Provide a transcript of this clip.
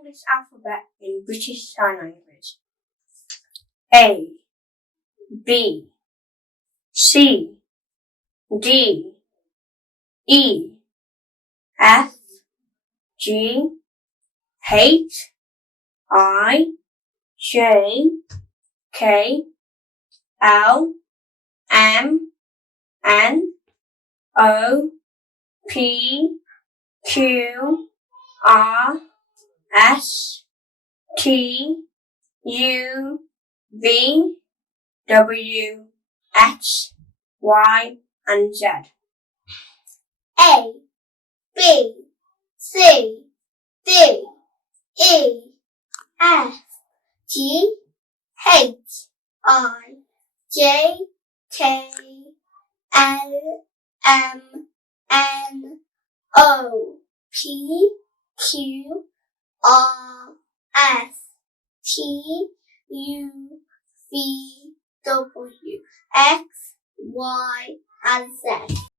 English alphabet in British Sign Language. A, B, C, D, E, F, G, H, I, J, K, L, M, N, O, P, Q, R, S, T, U, V, W, X, Y, and Z. A, B, C, D, E, F, G, H, I, J, K, L, M, N, O, P, Q, R, S, T, U, V, W, X, Y, and Z.